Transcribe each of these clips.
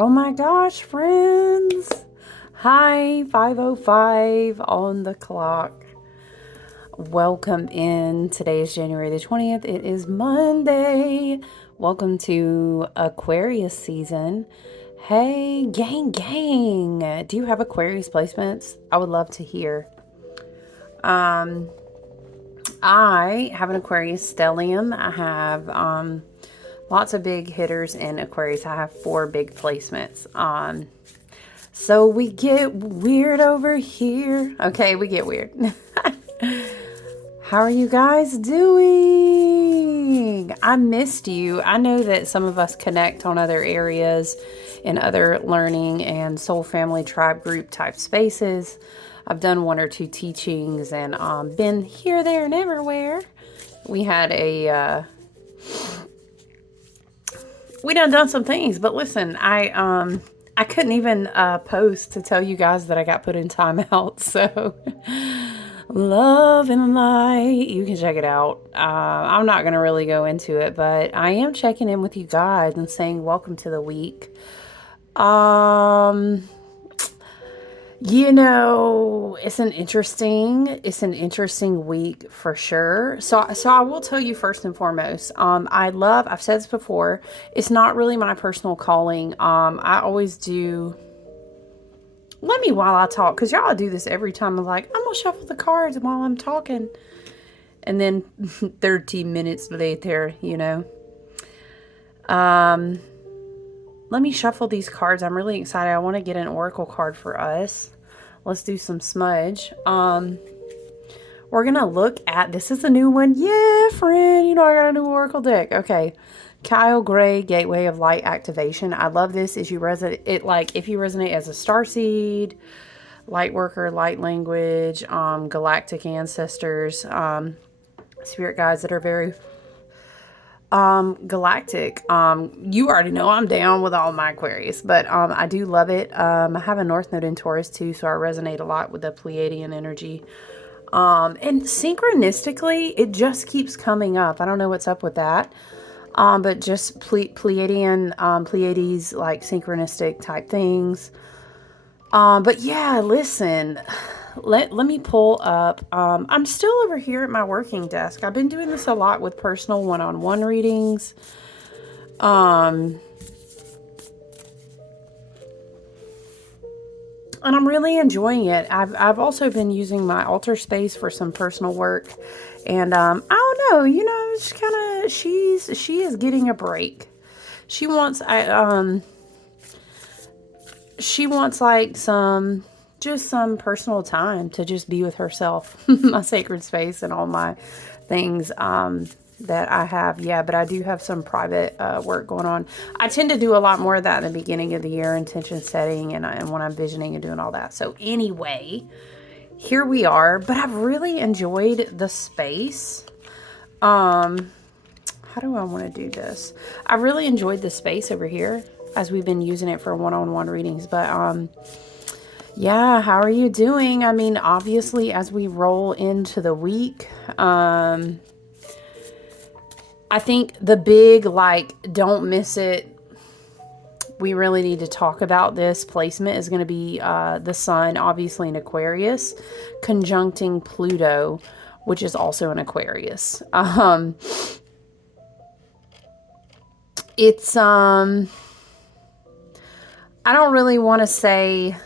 Oh my gosh, friends. Hi, 5:05 on the clock. Welcome in. Today is January the 20th. It is Monday. Welcome to Aquarius season. Hey, gang. Do you have Aquarius placements? I would love to hear. I have an Aquarius stellium. I have lots of big hitters in Aquarius. I have 4 big placements. So we get weird over here. Okay, we get weird. How are you guys doing? I missed you. I know that some of us connect on other areas in other learning and soul family tribe group type spaces. I've done 1 or 2 teachings and been here, there, and everywhere. We had we done some things, but listen, I couldn't even post to tell you guys that I got put in timeout. So love and light, you can check it out. I'm not gonna really go into it, but I am checking in with you guys and saying welcome to the week. You know, it's an interesting week for sure. So I will tell you first and foremost, I've said this before, it's not really my personal calling. I always do, let me while I talk, because y'all do this every time. I'm like, I'm going to shuffle the cards while I'm talking. And then 13 minutes later, you know. Let me shuffle these cards. I'm really excited. I want to get an oracle card for us. Let's do some smudge. We're going to look at, this is a new one. Yeah, friend, you know I got a new oracle deck. Okay. Kyle Gray, Gateway of Light Activation. I love this. If you resonate as a starseed, light worker, light language, galactic ancestors, spirit guides that are very galactic. You already know I'm down with all my Aquarius, but I do love it. I have a North Node in Taurus too, so I resonate a lot with the Pleiadian energy. And synchronistically, it just keeps coming up. I don't know what's up with that. But just Pleiadian, Pleiades, like synchronistic type things. But yeah, listen, let me pull up. I'm still over here at my working desk. I've been doing this a lot with personal one-on-one readings. And I'm really enjoying it. I've also been using my altar space for some personal work. And I don't know, you know, it's kind of, she is getting a break. She wants like some personal time to just be with herself, my sacred space and all my things that I have. Yeah, but I do have some private work going on. I tend to do a lot more of that in the beginning of the year, intention setting and when I'm visioning and doing all that. So anyway, here we are, but I've really enjoyed the space. How do I want to do this? I really enjoyed the space over here as we've been using it for one-on-one readings, but yeah, how are you doing? I mean, obviously, as we roll into the week, I think the big, like, don't miss it, we really need to talk about this placement is going to be the sun, obviously in Aquarius, conjuncting Pluto, which is also in Aquarius. It's, I don't really want to say,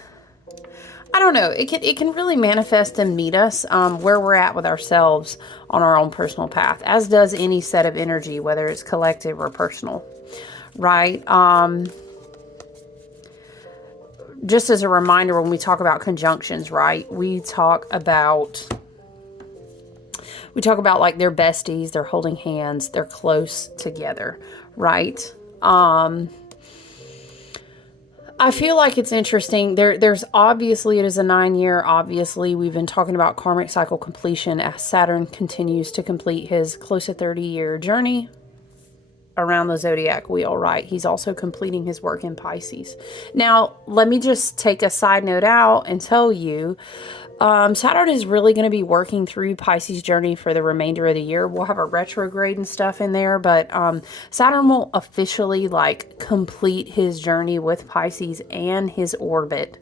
I don't know. It can really manifest and meet us where we're at with ourselves on our own personal path, as does any set of energy, whether it's collective or personal, right? Just as a reminder, when we talk about conjunctions, right? We talk about like they're besties, they're holding hands, they're close together, right? I feel like it's interesting. There's obviously, it is a 9-year. Obviously, we've been talking about karmic cycle completion as Saturn continues to complete his close to 30-year journey around the zodiac wheel, right? He's also completing his work in Pisces. Now, let me just take a side note out and tell you, Saturn is really going to be working through Pisces journey for the remainder of the year. We'll have a retrograde and stuff in there, but Saturn will officially like complete his journey with Pisces and his orbit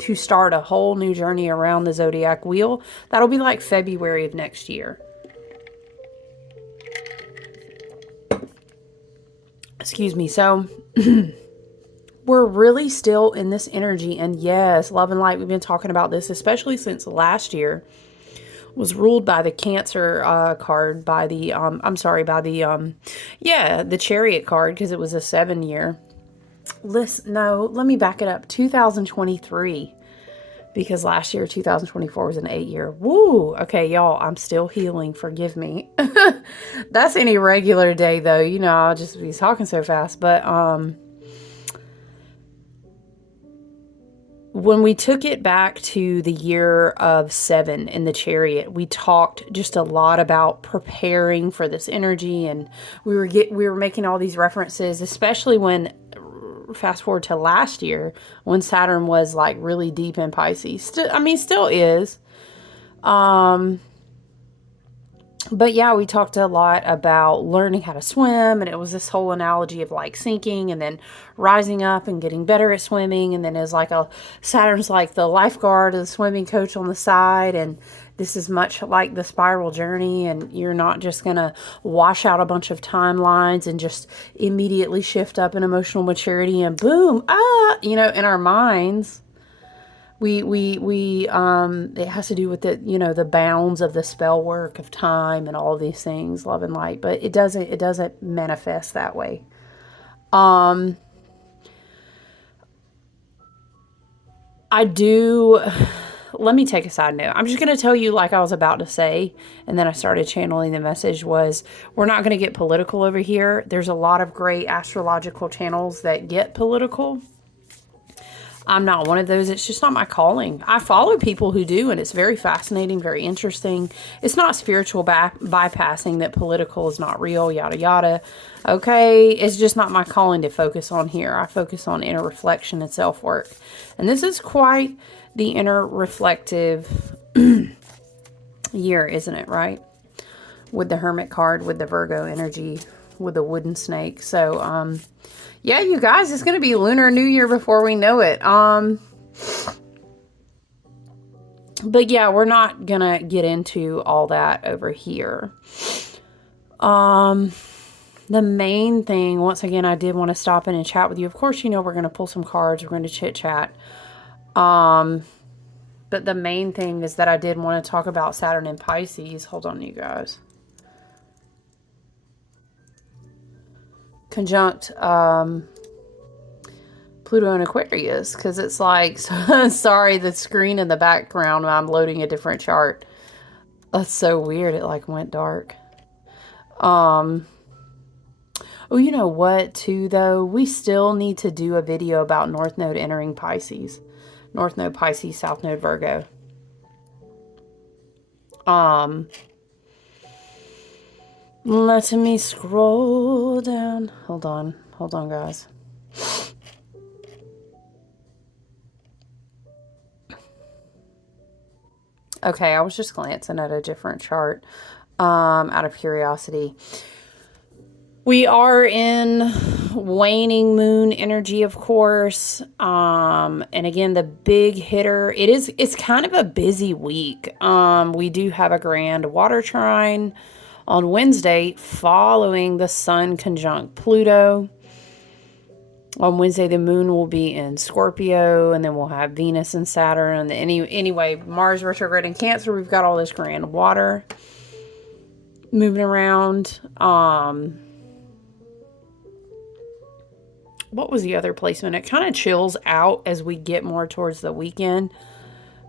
to start a whole new journey around the zodiac wheel. That'll be like February of next year. Excuse me. So we're really still in this energy. And yes, love and light, we've been talking about this, especially since last year was ruled by the Cancer card, by the, the Chariot card, because it was a 7-year. Let me back it up. 2023. Because last year, 2024, was an 8-year. Woo! Okay, y'all, I'm still healing. Forgive me. That's any regular day, though. You know, I'll just be talking so fast. But when we took it back to the year of 7 in the Chariot, we talked just a lot about preparing for this energy. And we were making all these references, especially when... fast forward to last year when Saturn was like really deep in Pisces. Still is. But yeah, we talked a lot about learning how to swim, and it was this whole analogy of like sinking and then rising up and getting better at swimming. And then it's like Saturn's like the lifeguard or the swimming coach on the side. And this is much like the spiral journey, and you're not just going to wash out a bunch of timelines and just immediately shift up in emotional maturity and boom, in our minds. It has to do with the bounds of the spell work of time and all these things, love and light, but it doesn't manifest that way. Let me take a side note. I'm just going to tell you, like I was about to say, and then I started channeling the message, was we're not going to get political over here. There's a lot of great astrological channels that get political. I'm not one of those. It's just not my calling. I follow people who do, and it's very fascinating, very interesting. It's not spiritual bypassing that political is not real, yada, yada. Okay, it's just not my calling to focus on here. I focus on inner reflection and self-work. And this is quite the inner reflective year, isn't it, right? With the Hermit card, with the Virgo energy, with the wooden snake. So, yeah, you guys, it's going to be Lunar New Year before we know it. But yeah, we're not going to get into all that over here. The main thing, once again, I did want to stop in and chat with you. Of course, we're going to pull some cards. We're going to chit chat. But the main thing is that I did want to talk about Saturn and Pisces. Hold on, you guys. Conjunct Pluto and Aquarius, because it's like, sorry, the screen in the background when I'm loading a different chart. That's so weird. It like went dark. Oh, you know what, too, though? We still need to do a video about North Node entering Pisces. North Node Pisces, South Node Virgo. Let me scroll down. Hold on, guys. Okay, I was just glancing at a different chart out of curiosity. We are in waning moon energy, of course. And again, the big hitter, it's kind of a busy week. We do have a grand water trine on Wednesday following the Sun conjunct Pluto. On Wednesday, the moon will be in Scorpio, and then we'll have Venus and Saturn. And anyway, Mars retrograde in Cancer. We've got all this grand water moving around. What was the other placement? It kind of chills out as we get more towards the weekend.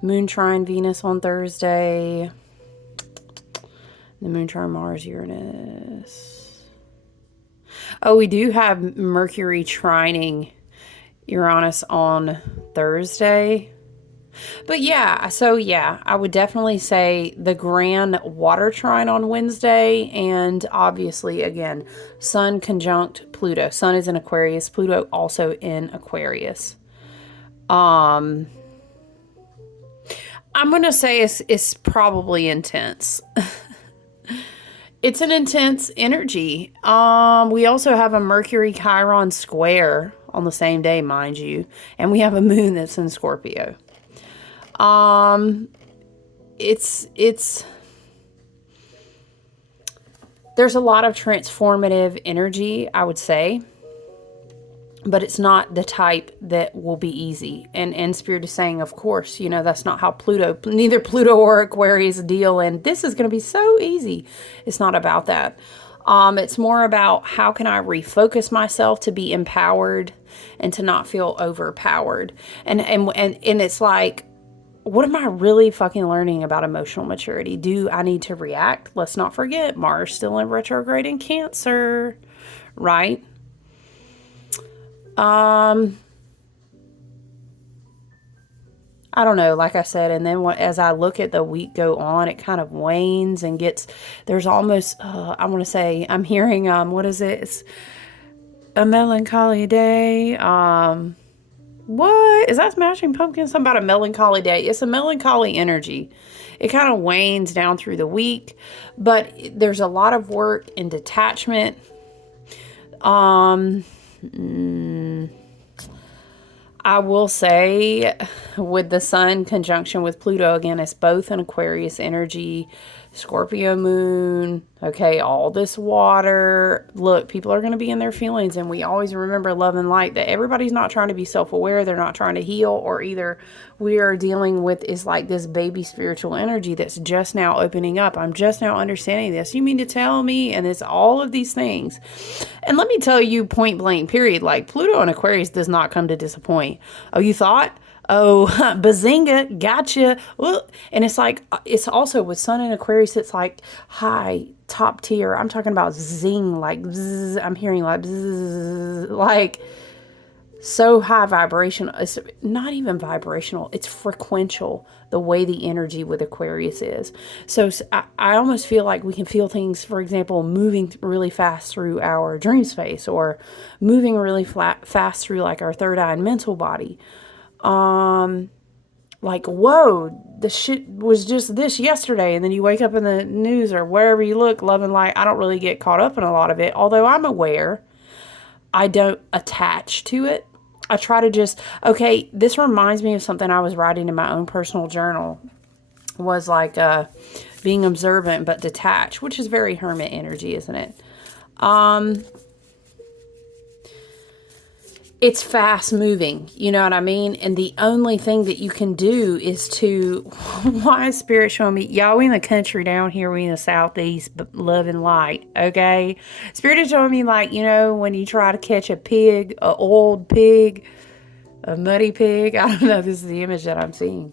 Moon trine Venus on Thursday. The moon trine Mars, Uranus. Oh, we do have Mercury trining Uranus on Thursday. But yeah, so yeah, I would definitely say the grand water trine on Wednesday, and obviously, again, Sun conjunct Pluto. Sun is in Aquarius, Pluto also in Aquarius. Um, I'm gonna say it's probably intense. It's an intense energy. We also have a Mercury Chiron square on the same day, mind you, and we have a moon that's in Scorpio. Um, it's there's a lot of transformative energy, I would say, but it's not the type that will be easy. And Spirit is saying, of course, you know, that's not how neither Pluto or Aquarius deal, and this is going to be so easy. It's not about that. It's more about how can I refocus myself to be empowered and to not feel overpowered. And it's like, what am I really fucking learning about emotional maturity? Do I need to react? Let's not forget, Mars still in retrograde in Cancer, right? I don't know, like I said, and then as I look at the week go on, it kind of wanes and there's almost, I want to say, I'm hearing, what is it? It's a melancholy day. What? Is that Smashing Pumpkins? Something about a melancholy day. It's a melancholy energy. It kind of wanes down through the week, but there's a lot of work in detachment. I will say with the Sun conjunction with Pluto, again, it's both an Aquarius energy, Scorpio moon, okay, all this water. Look, people are going to be in their feelings, and we always remember love and light that everybody's not trying to be self-aware. They're not trying to heal, or either we are dealing with is like this baby spiritual energy that's just now opening up. I'm just now understanding this. You mean to tell me? And it's all of these things. And let me tell you point blank, period, like Pluto and Aquarius does not come to disappoint. Oh, you thought? Oh, bazinga, gotcha. And it's like, it's also with Sun and Aquarius, it's like high, top tier. I'm talking about zing, like bzz, I'm hearing like bzz, like so high vibration. It's not even vibrational, it's frequential, the way the energy with Aquarius is. So I almost feel like we can feel things, for example, moving really fast through our dream space, or moving really fast through like our third eye and mental body. Like, whoa, the shit was just this yesterday, and then you wake up in the news or wherever you look, love and light. I don't really get caught up in a lot of it, although I'm aware. I don't attach to it. I try to just, okay, this reminds me of something I was writing in my own personal journal, was like being observant but detached, which is very hermit energy, isn't it? It's fast moving, you know what I mean? And the only thing that you can do is to, why is Spirit showing me, y'all, we in the country down here, we in the southeast, but love and light, okay? Spirit is showing me, like, you know, when you try to catch a pig, a old pig, a muddy pig, I don't know, this is the image that I'm seeing.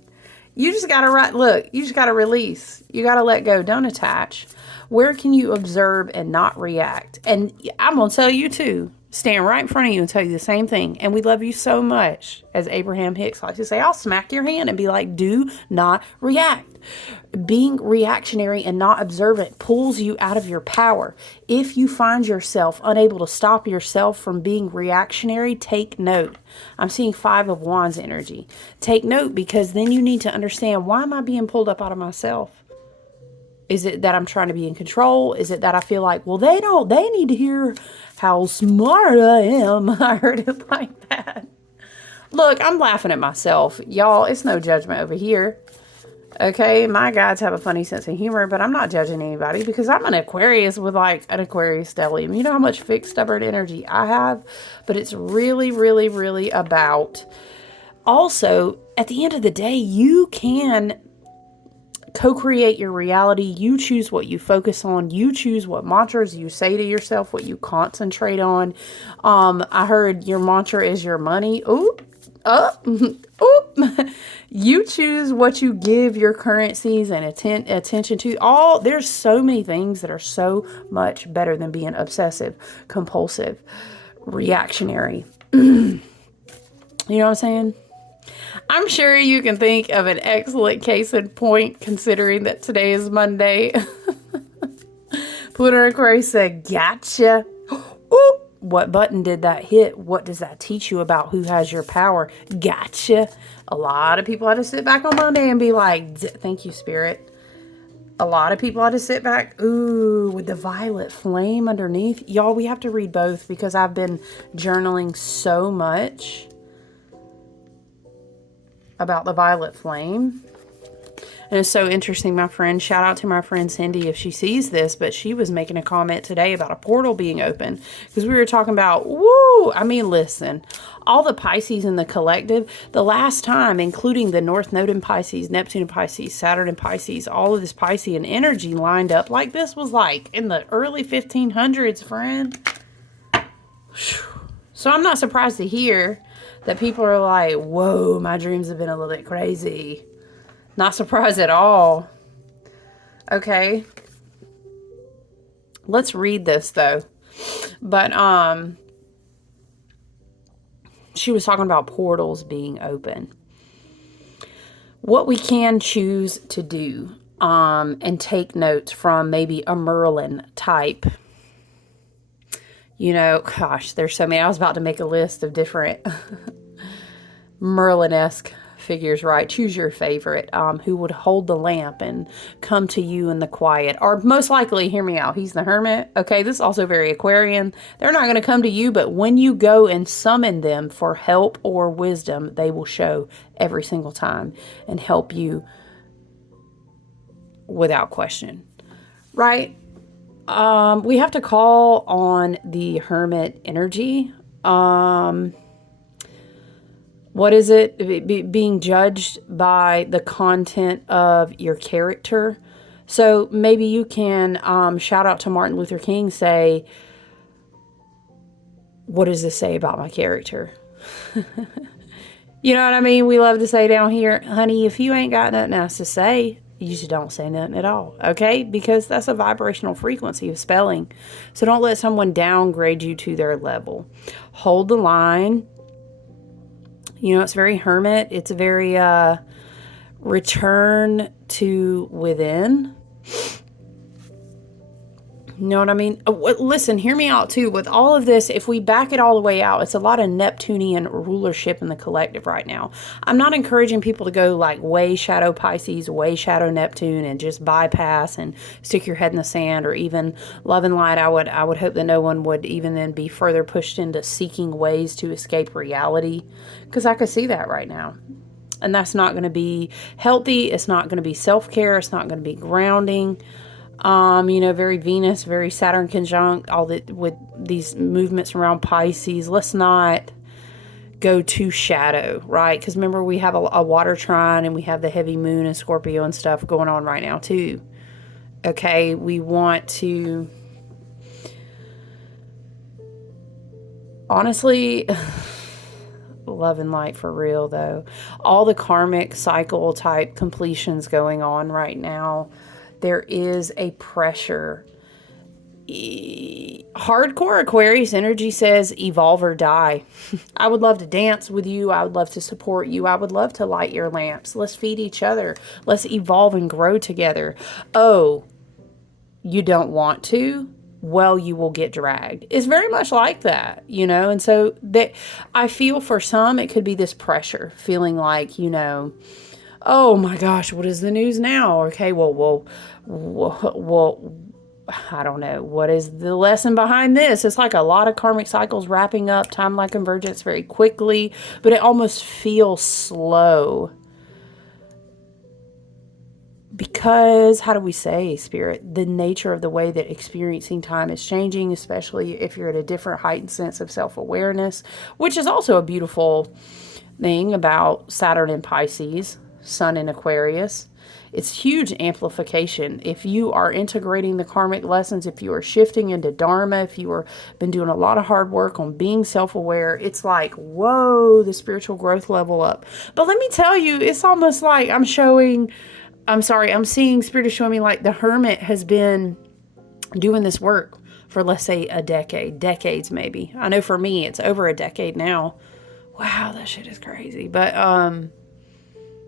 You just gotta look, you just gotta release. You gotta let go, don't attach. Where can you observe and not react? And I'm gonna tell you too, stand right in front of you and tell you the same thing. And we love you so much. As Abraham Hicks likes to say, I'll smack your hand and be like, do not react. Being reactionary and not observant pulls you out of your power. If you find yourself unable to stop yourself from being reactionary, take note. I'm seeing 5 of Wands energy. Take note, because then you need to understand, why am I being pulled up out of myself? Is it that I'm trying to be in control? Is it that I feel like, well, they need to hear how smart I am? I heard it like that. Look, I'm laughing at myself. Y'all, it's no judgment over here. Okay, my guides have a funny sense of humor, but I'm not judging anybody, because I'm an Aquarius with like an Aquarius stellium. You know how much fixed, stubborn energy I have? But it's really, really, really about, also, at the end of the day, you can co-create your reality. You choose what you focus on. You choose what mantras you say to yourself, what you concentrate on. I heard your mantra is your money. Oop. You choose what you give your currencies and attention to. There's so many things that are so much better than being obsessive, compulsive, reactionary. You know what I'm saying? I'm sure you can think of an excellent case in point considering that today is Monday. Pluto Aquarius said, gotcha. Ooh, what button did that hit? What does that teach you about who has your power? Gotcha. A lot of people had to sit back on Monday and be like, thank you, Spirit. A lot of people had to sit back. Ooh, with the violet flame underneath. Y'all, we have to read both because I've been journaling so much about the violet flame. And it's so interesting, my friend. Shout out to my friend Cindy if she sees this, but she was making a comment today about a portal being open because we were talking about, woo, I mean, listen, all the Pisces in the collective, the last time, including the North Node in Pisces, Neptune in Pisces, Saturn in Pisces, all of this Piscean energy lined up like this was like in the early 1500s, friend. So I'm not surprised to hear that people are like, whoa, my dreams have been a little bit crazy. Not surprised at all. Okay. Let's read this though. But she was talking about portals being open. What we can choose to do and take notes from maybe a Merlin type. You know, gosh, there's so many. I was about to make a list of different Merlin-esque figures, right? Choose your favorite, who would hold the lamp and come to you in the quiet, or most likely, hear me out, he's the hermit. Okay, this is also very Aquarian. They're not going to come to you, but when you go and summon them for help or wisdom, they will show every single time and help you without question, right? We have to call on the hermit energy. What is it? Being judged by the content of your character. So maybe you can shout out to Martin Luther King, say, what does this say about my character? You know what I mean? We love to say down here, honey, if you ain't got nothing else to say, you just don't say nothing at all, okay? Because that's a vibrational frequency of spelling. So don't let someone downgrade you to their level. Hold the line. You know, it's very hermit. It's a very return to within. You know what I mean? Listen, hear me out too. With all of this, if we back it all the way out, it's a lot of Neptunian rulership in the collective right now. I'm not encouraging people to go like way shadow Pisces, way shadow Neptune, and just bypass and stick your head in the sand, or even love and light. I would hope that no one would even then be further pushed into seeking ways to escape reality, because I could see that right now. And that's not going to be healthy. It's not going to be self-care. It's not going to be grounding. You know, very Venus, very Saturn conjunct, all that with these movements around Pisces. Let's not go too shadow, right? Because remember, we have a water trine and we have the heavy moon and Scorpio and stuff going on right now too. Okay, we want to, honestly, love and light for real though. All the karmic cycle type completions going on right now. There is a pressure. Hardcore Aquarius energy says evolve or die. I would love to dance with you. I would love to support you. I would love to light your lamps. Let's feed each other. Let's evolve and grow together. Oh, you don't want to? Well, you will get dragged. It's very much like that, you know? And so that I feel for some, it could be this pressure, feeling like, you know, oh my gosh, what is the news now? Okay, well, I don't know. What is the lesson behind this? It's like a lot of karmic cycles wrapping up, timeline convergence very quickly, but it almost feels slow. Because, how do we say, Spirit, the nature of the way that experiencing time is changing, especially if you're at a different heightened sense of self-awareness, which is also a beautiful thing about Saturn in Pisces, Sun in Aquarius. It's huge amplification. If you are integrating the karmic lessons, if you are shifting into Dharma, if you are been doing a lot of hard work on being self-aware, it's like, whoa, the spiritual growth level up. But let me tell you, it's almost like I'm seeing Spirit is showing me like the hermit has been doing this work for, let's say, a decade, decades maybe. I know for me, it's over a decade now. Wow, that shit is crazy. But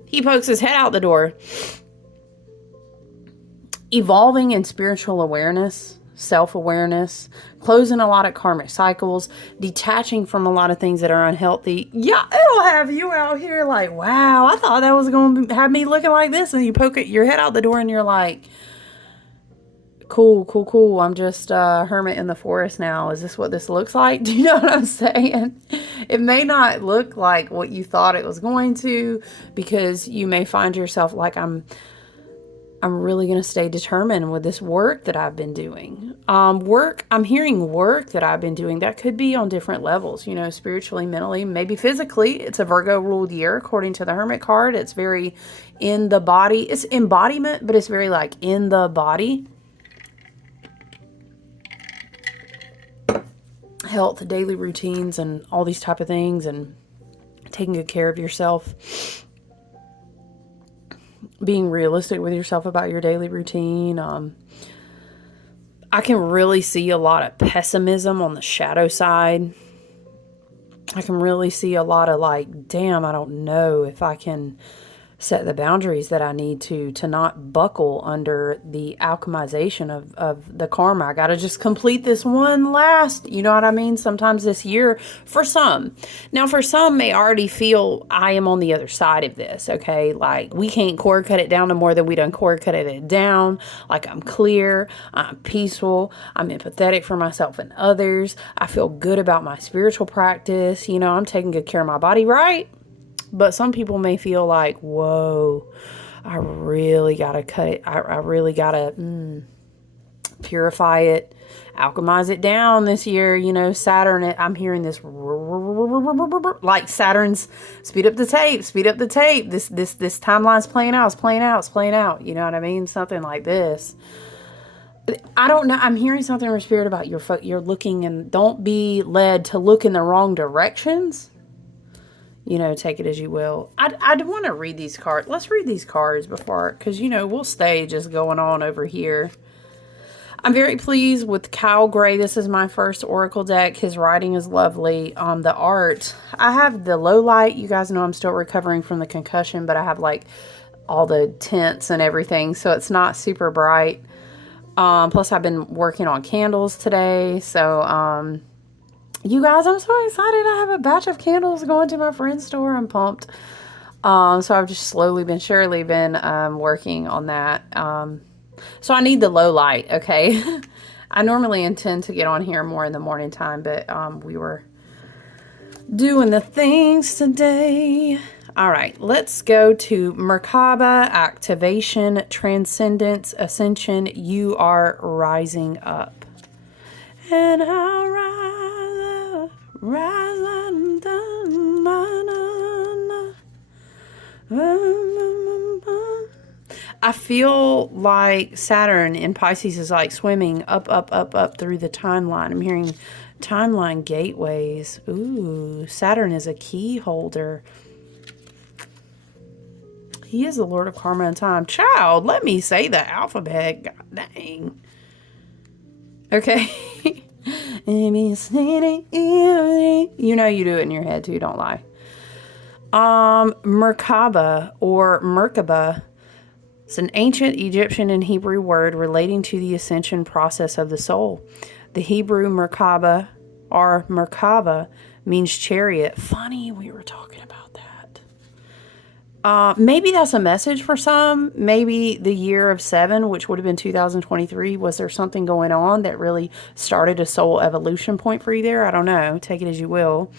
he pokes his head out the door. Evolving in spiritual awareness, self-awareness, closing a lot of karmic cycles, detaching from a lot of things that are unhealthy. Yeah, it'll have you out here like, wow, I thought that was going to have me looking like this. And you poke your head out the door and you're like, cool. I'm just a hermit in the forest now. Is this what this looks like? Do you know what I'm saying? It may not look like what you thought it was going to, because you may find yourself like, I'm really going to stay determined with this work that I've been doing. I'm hearing work that I've been doing that could be on different levels, you know, spiritually, mentally, maybe physically. It's a Virgo ruled year, according to the Hermit card. It's very in the body. It's embodiment, but it's very like in the body. Health, daily routines, and all these type of things, and taking good care of yourself. Being realistic with yourself about your daily routine. I can really see a lot of pessimism on the shadow side. I can really see a lot of like, damn, I don't know if I can set the boundaries that I need to not buckle under the alchemization of the karma. I got to just complete this one last, you know what I mean? Sometimes this year for some. Now for some may already feel I am on the other side of this, okay? Like we can't cord cut it down no more than we done cord cut it down. Like I'm clear, I'm peaceful, I'm empathetic for myself and others. I feel good about my spiritual practice. You know, I'm taking good care of my body, right? But some people may feel like, whoa, I really got to cut it. I really got to purify it, alchemize it down this year. You know, Saturn, I'm hearing this like Saturn's speed up the tape. This timeline's playing out. You know what I mean? Something like this. I don't know. I'm hearing something from Spirit about you're looking, and don't be led to look in the wrong directions. You know, take it as you will. I'd want to read these cards. Let's read these cards before, because, you know, we'll stay just going on over here. I'm very pleased with Kyle Gray. This is my first Oracle deck. His writing is lovely. The art, I have the low light. You guys know I'm still recovering from the concussion, but I have like all the tints and everything, so it's not super bright. Plus I've been working on candles today, so you guys, I'm so excited. I have a batch of candles going to my friend's store. I'm pumped. So I've just slowly been, surely been working on that. So I need the low light, okay? I normally intend to get on here more in the morning time, but we were doing the things today. All right, let's go to Merkaba, activation, transcendence, ascension. You are rising up. And I'll rise and I feel like Saturn in Pisces is like swimming up through the timeline. I'm hearing timeline gateways. Ooh, Saturn is a key holder. He is the Lord of Karma and Time. Child, let me say the alphabet. God dang. Okay. You know you do it in your head too, don't lie. Merkaba or Merkaba. It's an ancient Egyptian and Hebrew word relating to the ascension process of the soul. The Hebrew Merkaba or Merkaba means chariot. Funny, we were talking about that. Maybe that's a message for some. Maybe the year of 7, which would have been 2023, was there something going on that really started a soul evolution point for you there? I don't know. Take it as you will.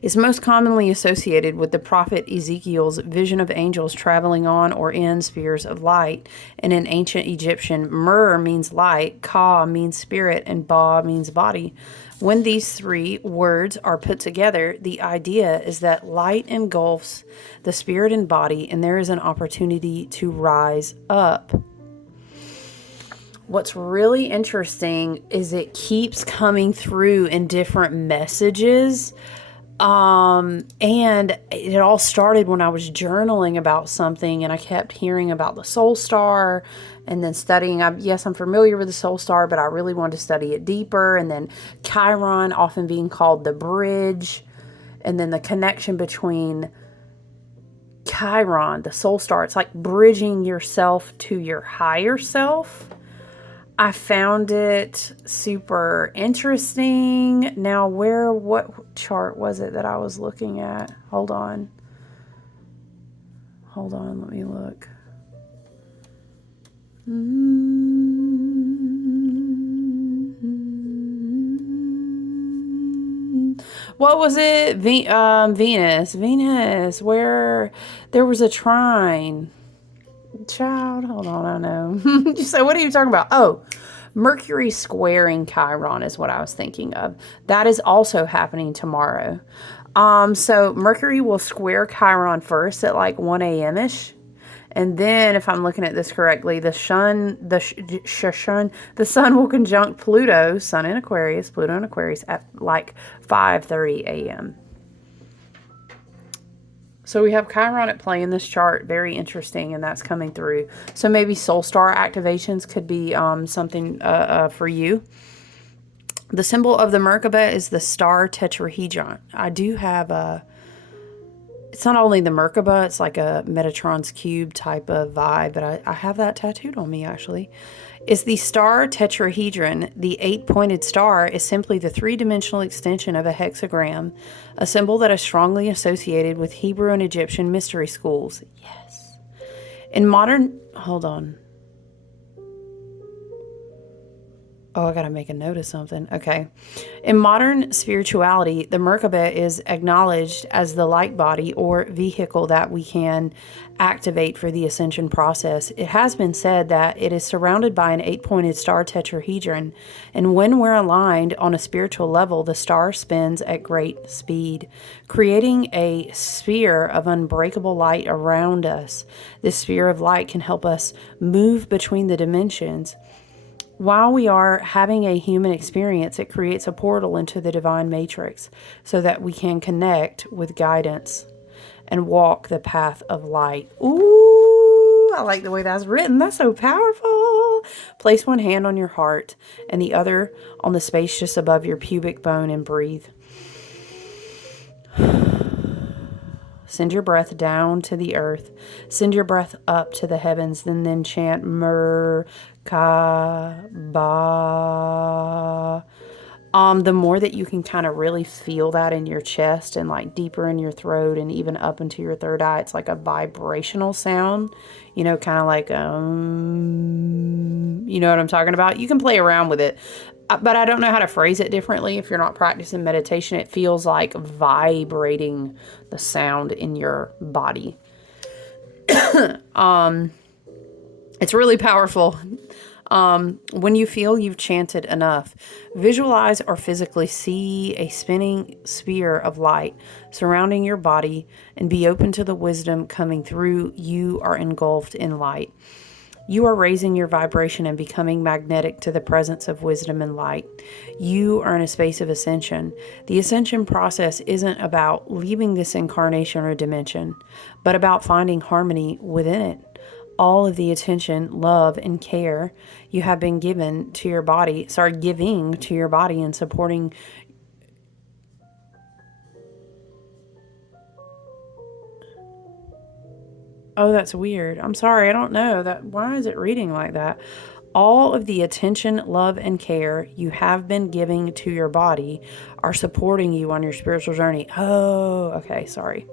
Is most commonly associated with the prophet Ezekiel's vision of angels traveling on or in spheres of light. And in ancient Egyptian, Mer means light, Ka means spirit, and Ba means body. When these three words are put together, the idea is that light engulfs the spirit and body, and there is an opportunity to rise up. What's really interesting is it keeps coming through in different messages. And it all started when I was journaling about something, and I kept hearing about the soul star And then studying, yes, I'm familiar with the soul star, but I really want to study it deeper. And then Chiron, often being called the bridge. And then the connection between Chiron, the soul star, it's like bridging yourself to your higher self. I found it super interesting. Now, what chart was it that I was looking at? Hold on, let me look. What was it? Venus, where there was a trine. Child, hold on, I know. So what are you talking about? Oh, Mercury squaring Chiron is what I was thinking of. That is also happening tomorrow. So Mercury will square Chiron first at like 1 a.m.-ish. And then, if I'm looking at this correctly, the sun will conjunct Pluto, Sun in Aquarius, Pluto in Aquarius, at like 5:30 a.m. So we have Chiron at play in this chart. Very interesting, and that's coming through. So maybe soul star activations could be something for you. The symbol of the Merkaba is the star tetrahedron. I do have a... It's not only the Merkaba, it's like a Metatron's cube type of vibe, but I have that tattooed on me, actually. It's the star tetrahedron. The 8-pointed star is simply the 3-dimensional extension of a hexagram, a symbol that is strongly associated with Hebrew and Egyptian mystery schools. Yes. In modern... Hold on. Oh, I got to make a note of something. Okay. In modern spirituality, the Merkaba is acknowledged as the light body or vehicle that we can activate for the ascension process. It has been said that it is surrounded by an 8-pointed star tetrahedron, and when we're aligned on a spiritual level, the star spins at great speed, creating a sphere of unbreakable light around us. This sphere of light can help us move between the dimensions. While we are having a human experience, it creates a portal into the divine matrix so that we can connect with guidance and walk the path of light. Ooh, I like the way that's written. That's so powerful. Place one hand on your heart and the other on the space just above your pubic bone and breathe. Send your breath down to the earth. Send your breath up to the heavens. Then chant Merkaba. The more that you can kind of really feel that in your chest and like deeper in your throat and even up into your third eye, it's like a vibrational sound, you know, kind of like, you know what I'm talking about? You can play around with it, but I don't know how to phrase it differently. If you're not practicing meditation, it feels like vibrating the sound in your body. It's really powerful. When you feel you've chanted enough, visualize or physically see a spinning sphere of light surrounding your body and be open to the wisdom coming through. You are engulfed in light. You are raising your vibration and becoming magnetic to the presence of wisdom and light. You are in a space of ascension. The ascension process isn't about leaving this incarnation or dimension, but about finding harmony within it. All of the attention, love, and care you have been giving to your body and supporting. Oh, that's weird. I'm sorry. I don't know that. Why is it reading like that? All of the attention, love, and care you have been giving to your body are supporting you on your spiritual journey. Oh, okay. Sorry.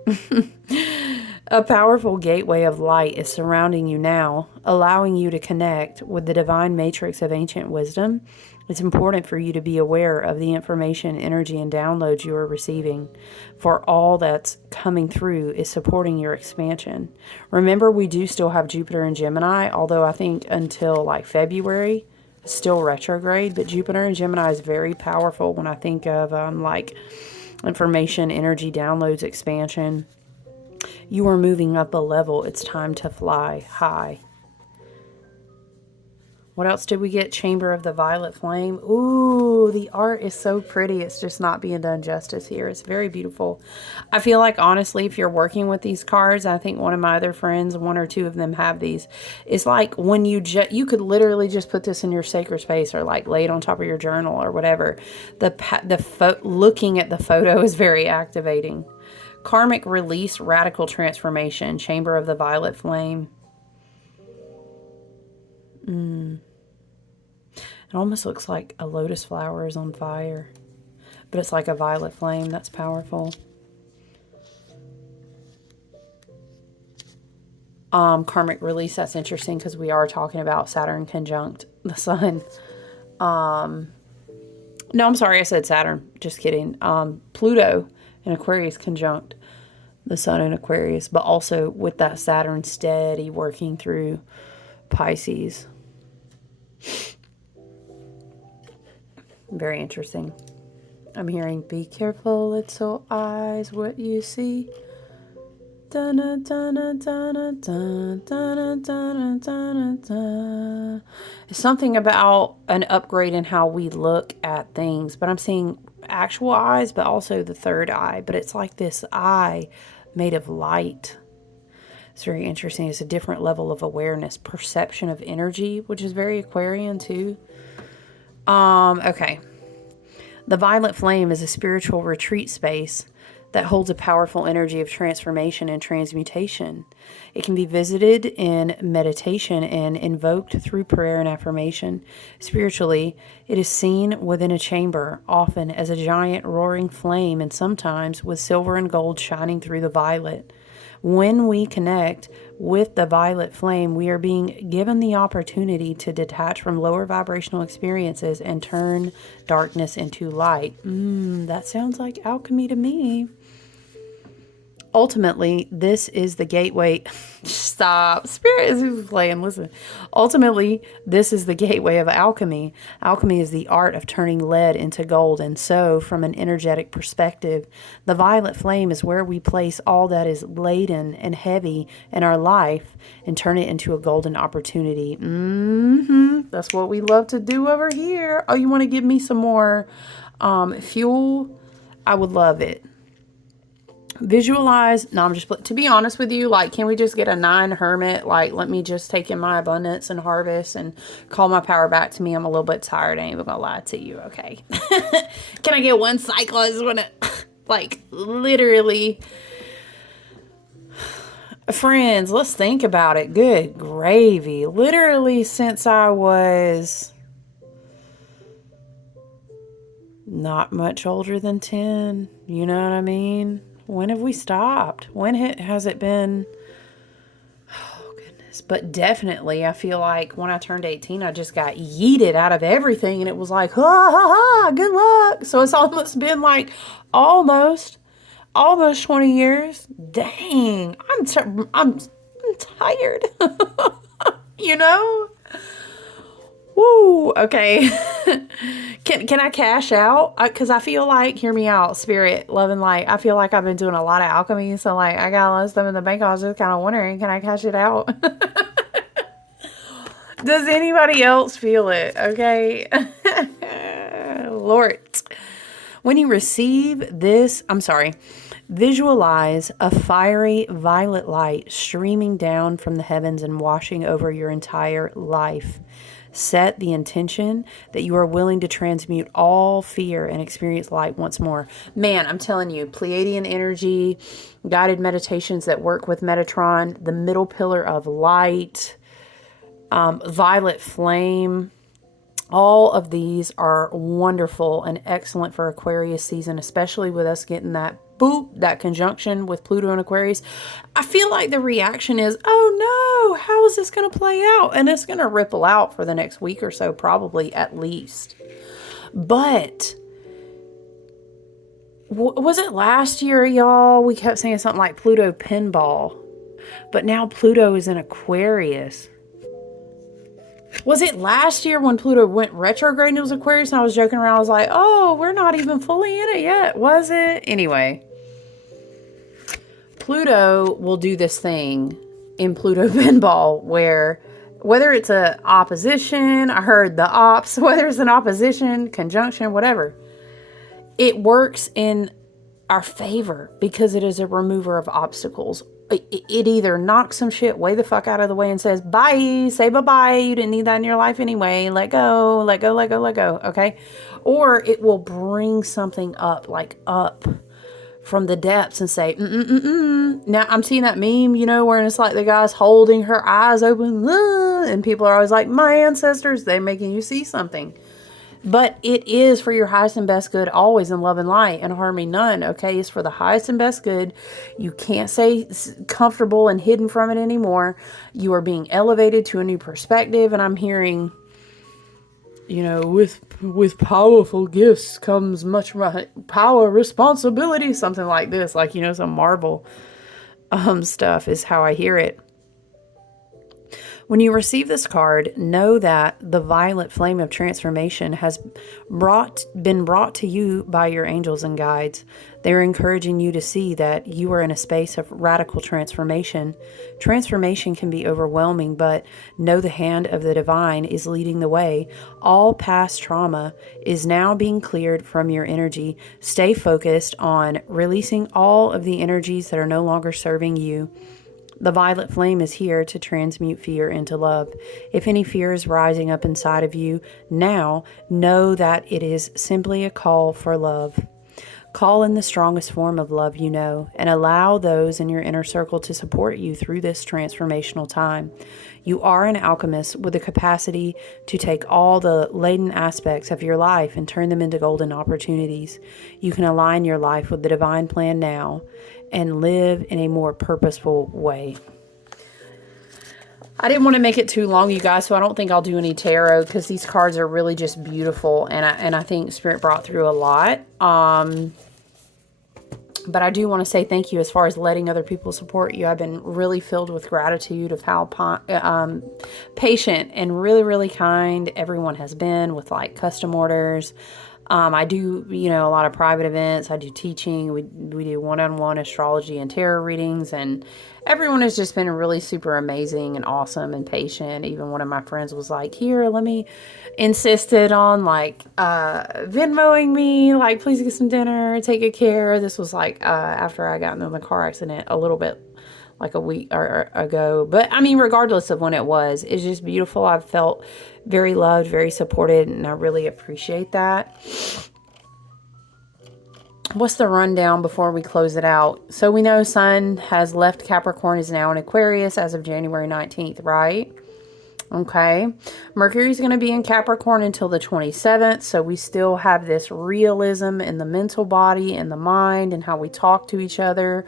A powerful gateway of light is surrounding you now, allowing you to connect with the divine matrix of ancient wisdom. It's important for you to be aware of the information, energy, and downloads you are receiving, for all that's coming through is supporting your expansion. Remember, we do still have Jupiter and Gemini, although I think until like February, it's still retrograde, but Jupiter and Gemini is very powerful when I think of like information, energy, downloads, expansion. You are moving up a level. It's time to fly high. What else did we get? Chamber of the Violet Flame. Ooh, the art is so pretty. It's just not being done justice here. It's very beautiful. I feel like, honestly, if you're working with these cards, I think one of my other friends, one or two of them have these. It's like when you could literally just put this in your sacred space or like lay it on top of your journal or whatever. Looking at the photo is very activating. Karmic Release, Radical Transformation, Chamber of the Violet Flame. It almost looks like a lotus flower is on fire, but it's like a violet flame. That's powerful. Karmic Release, that's interesting because we are talking about Saturn conjunct the sun. No, I'm sorry, I said Saturn. Just kidding. Pluto and Aquarius conjunct the sun in Aquarius, but also with that Saturn steady working through Pisces. Very interesting. I'm hearing, be careful, little eyes, what you see. Dun, dun, dun, dun, dun, dun, dun, dun, dun. It's something about an upgrade in how we look at things, but I'm seeing actual eyes, but also the third eye. But it's like this eye made of light. It's very interesting. It's a different level of awareness, perception of energy, which is very Aquarian too. Okay. The Violet Flame is a spiritual retreat space that holds a powerful energy of transformation and transmutation. It can be visited in meditation and invoked through prayer and affirmation. Spiritually, it is seen within a chamber, often as a giant roaring flame and sometimes with silver and gold shining through the violet. When we connect with the violet flame, we are being given the opportunity to detach from lower vibrational experiences and turn darkness into light. That sounds like alchemy to me. Ultimately, this is the gateway. Stop. Spirit is playing. Listen. Ultimately, this is the gateway of alchemy. Alchemy is the art of turning lead into gold. And so, from an energetic perspective, the violet flame is where we place all that is laden and heavy in our life and turn it into a golden opportunity. That's what we love to do over here. Oh, you want to give me some more fuel? I would love it. Visualize. No, I'm just, to be honest with you, like, can we just get a 9 hermit? Like, let me just take in my abundance and harvest and call my power back to me. I'm a little bit tired. I ain't even gonna lie to you. Okay. Can I get one cycle? I just want to, like, literally. Friends, let's think about it. Good gravy. Literally since I was not much older than 10. You know what I mean? When have we stopped? When has it been? Oh, goodness. But definitely, I feel like when I turned 18, I just got yeeted out of everything. And it was like, ha, ha, ha, good luck. So it's almost been like almost 20 years. Dang, I'm tired. You know? Woo, okay. Can I cash out? Because I feel like, hear me out, spirit, love and light. I feel like I've been doing a lot of alchemy. So, like, I got a lot of stuff in the bank. I was just kind of wondering, can I cash it out? Does anybody else feel it? Okay. Lord. When you receive this, visualize a fiery violet light streaming down from the heavens and washing over your entire life. Set the intention that you are willing to transmute all fear and experience light once more. Man, I'm telling you, Pleiadian energy, guided meditations that work with Metatron, the middle pillar of light, violet flame. All of these are wonderful and excellent for Aquarius season, especially with us getting that that conjunction with Pluto and Aquarius. I feel like the reaction is, oh no, how is this going to play out? And it's going to ripple out for the next week or so, probably at least. But was it last year, y'all? We kept saying something like Pluto pinball, but now Pluto is in Aquarius. Was it last year when Pluto went retrograde and it was Aquarius? And I was joking around. I was like, oh, we're not even fully in it yet. Was it? Anyway. Pluto will do this thing in Pluto Pinball where whether it's a opposition, I heard the ops, whether it's an opposition, conjunction, whatever, it works in our favor because it is a remover of obstacles. It either knocks some shit way the fuck out of the way and says, bye, say bye-bye, you didn't need that in your life anyway, let go, let go, let go, let go, okay? Or it will bring something up, like up from the depths and say, Now, I'm seeing that meme, you know, where it's like the guy's holding her eyes open, and people are always like, my ancestors, they're making you see something. But it is for your highest and best good, always in love and light and harming none, okay? It's for the highest and best good. You can't say comfortable and hidden from it anymore. You are being elevated to a new perspective, and I'm hearing, you know, with powerful gifts comes much power, responsibility, something like this, like, you know, some Marvel stuff is how I hear it. When you receive this card, know that the violet flame of transformation has been brought to you by your angels and guides. They're encouraging you to see that you are in a space of radical transformation. Transformation can be overwhelming, but know the hand of the divine is leading the way. All past trauma is now being cleared from your energy. Stay focused on releasing all of the energies that are no longer serving you. The violet flame is here to transmute fear into love. If any fear is rising up inside of you now, know that it is simply a call for love. Call in the strongest form of love you know, and allow those in your inner circle to support you through this transformational time. You are an alchemist with the capacity to take all the laden aspects of your life and turn them into golden opportunities. You can align your life with the divine plan now and live in a more purposeful way. I didn't want to make it too long, you guys, so I don't think I'll do any tarot because these cards are really just beautiful, and I think Spirit brought through a lot. But I do want to say thank you as far as letting other people support you. I've been really filled with gratitude of how patient and really, really kind everyone has been with like custom orders. I do, you know, a lot of private events. I do teaching. We do one-on-one astrology and tarot readings, and everyone has just been really super amazing and awesome and patient. Even one of my friends was like, here, insisted on like Venmoing me, like, please get some dinner, take good care. This was like after I got into the car accident a little bit like a week ago. But I mean, regardless of when it was, it's just beautiful. I've felt very loved, very supported, and I really appreciate that. What's the rundown before we close it out? So we know Sun has left Capricorn, is now in Aquarius as of January 19th, right? Okay. Mercury's going to be in Capricorn until the 27th. So we still have this realism in the mental body and the mind and how we talk to each other.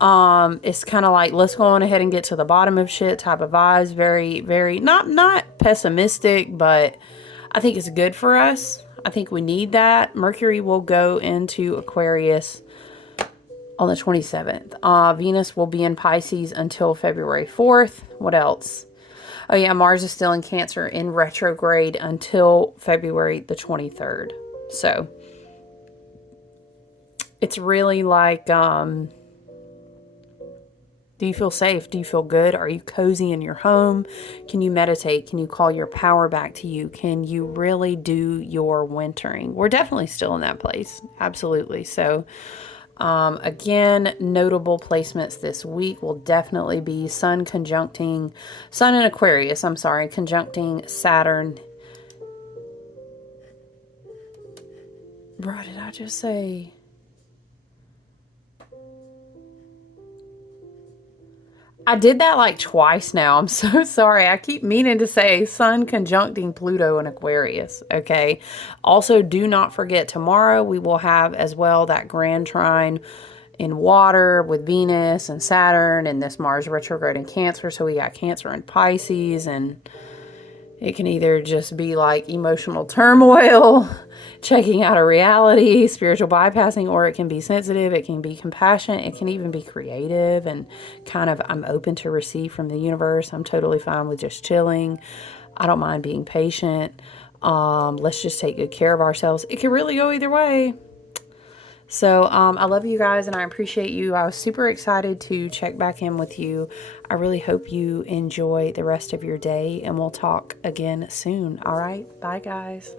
It's kind of like, let's go on ahead and get to the bottom of shit type of vibes. Very, very, not pessimistic, but I think it's good for us. I think we need that. Mercury will go into Aquarius on the 27th. Venus will be in Pisces until February 4th. What else? Oh yeah, Mars is still in Cancer in retrograde until February the 23rd. So it's really like, do you feel safe? Do you feel good? Are you cozy in your home? Can you meditate? Can you call your power back to you? Can you really do your wintering? We're definitely still in that place. Absolutely. So, again, notable placements this week will definitely be Sun in Aquarius, conjuncting Saturn. What did I just say? I did that like twice now. I'm so sorry. I keep meaning to say Sun conjuncting Pluto in Aquarius. Okay. Also, do not forget tomorrow we will have as well that grand trine in water with Venus and Saturn and this Mars retrograde in Cancer. So we got Cancer and Pisces, and it can either just be like emotional turmoil, checking out of reality, spiritual bypassing, or it can be sensitive, it can be compassionate, it can even be creative and kind of, I'm open to receive from the universe. I'm totally fine with just chilling. I don't mind being patient. Let's just take good care of ourselves. It can really go either way. So I love you guys and I appreciate you. I was super excited to check back in with you. I really hope you enjoy the rest of your day and we'll talk again soon. All right. Bye, guys.